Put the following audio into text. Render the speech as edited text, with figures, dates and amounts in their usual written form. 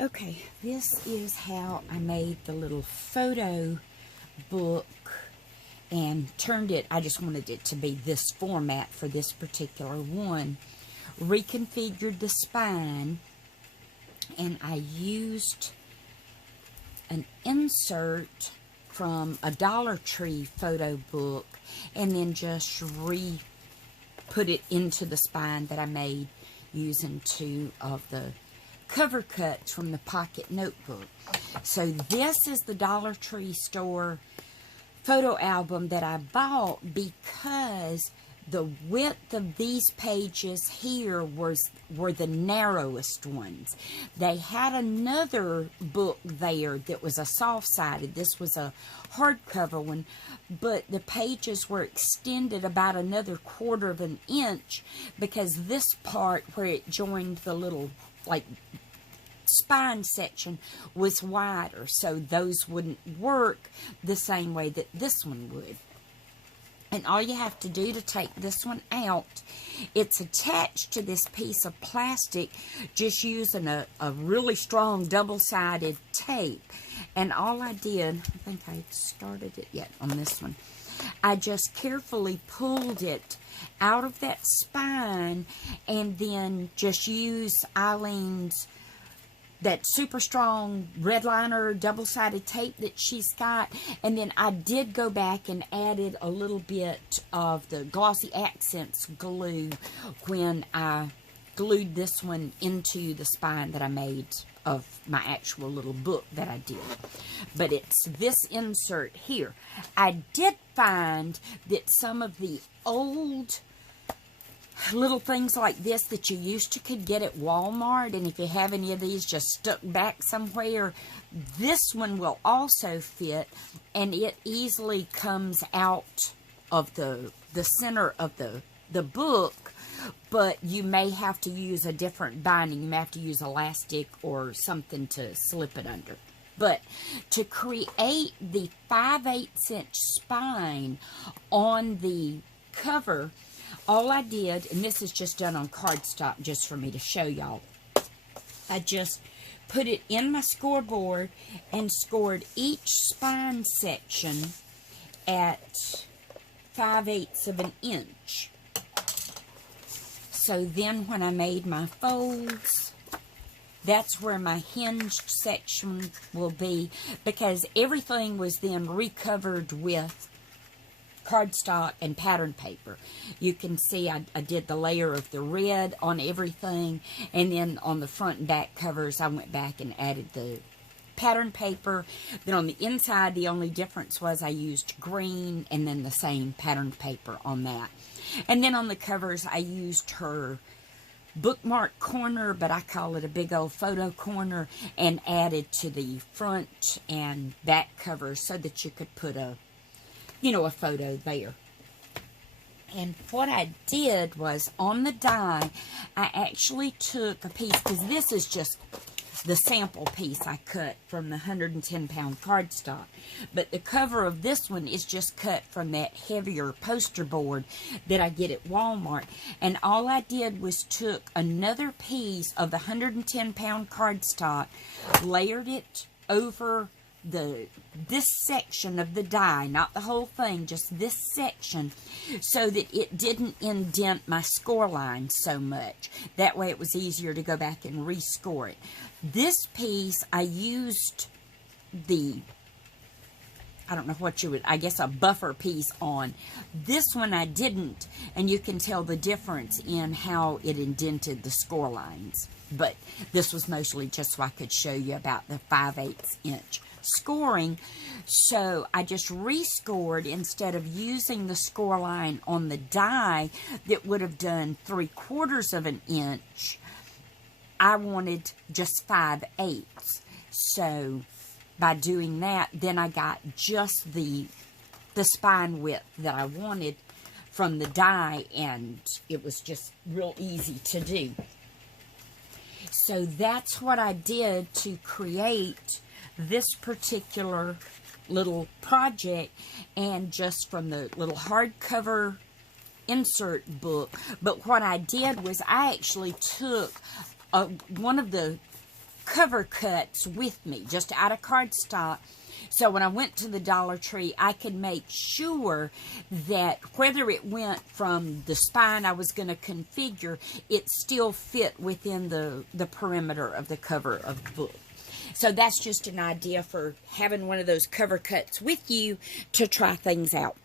Okay, this is how I made the little photo book and turned it. I just wanted it to be this format for this particular one. Reconfigured the spine, and I used an insert from a Dollar Tree photo book and then just put it into the spine that I made using two of the cover cuts from the Pocket Notebook. So this is the Dollar Tree store photo album that I bought because the width of these pages here were the narrowest ones. They had another book there that was a soft-sided. This was a hardcover one, but the pages were extended about another 1/4 of an inch because this part where it joined the little, like, spine section was wider, so those wouldn't work the same way that this one would. And all you have to do to take this one out, it's attached to this piece of plastic, just using a really strong double-sided tape. And all I did, I think I started it yet on this one, I just carefully pulled it out of that spine and then just used Eileen's that super strong red liner double-sided tape that she's got, and then I did go back and added a little bit of the Glossy Accents glue when I glued this one into the spine that I made of my actual little book that I did. But it's this insert here. I did find that some of the old little things like this that you used to could get at Walmart, and if you have any of these just stuck back somewhere, this one will also fit, and it easily comes out of the center of the book, but you may have to use a different binding. You may have to use elastic or something to slip it under. But to create the 5/8 inch spine on the cover, all I did, and this is just done on cardstock just for me to show y'all, I just put it in my scoreboard and scored each spine section at 5/8 of an inch. So then when I made my folds, that's where my hinged section will be, because everything was then recovered with cardstock and pattern paper. You can see I did the layer of the red on everything, and then on the front and back covers I went back and added the pattern paper. Then on the inside the only difference was I used green and then the same pattern paper on that. And then on the covers I used her bookmark corner, but I call it a big old photo corner, and added to the front and back covers so that you could put a photo there. And what I did was, on the die, I actually took a piece, because this is just the sample piece I cut from the 110-pound cardstock. But the cover of this one is just cut from that heavier poster board that I get at Walmart. And all I did was took another piece of the 110-pound cardstock, layered it over this section of the die, not the whole thing, just this section, so that it didn't indent my score line so much. That way it was easier to go back and rescore it. This piece I used I don't know what you would, I guess a buffer piece on. This one I didn't, and you can tell the difference in how it indented the score lines. But this was mostly just so I could show you about the 5/8 inch scoring. So I just rescored, instead of using the score line on the die that would have done 3/4 of an inch, I wanted just 5/8. So by doing that, then I got just the spine width that I wanted from the die, and it was just real easy to do. So that's what I did to create this particular little project, and just from the little hardcover insert book. But what I did was I actually took one of the cover cuts with me, just out of cardstock. So when I went to the Dollar Tree, I could make sure that whether it went from the spine I was going to configure, it still fit within the perimeter of the cover of the book. So that's just an idea for having one of those cover cuts with you to try things out.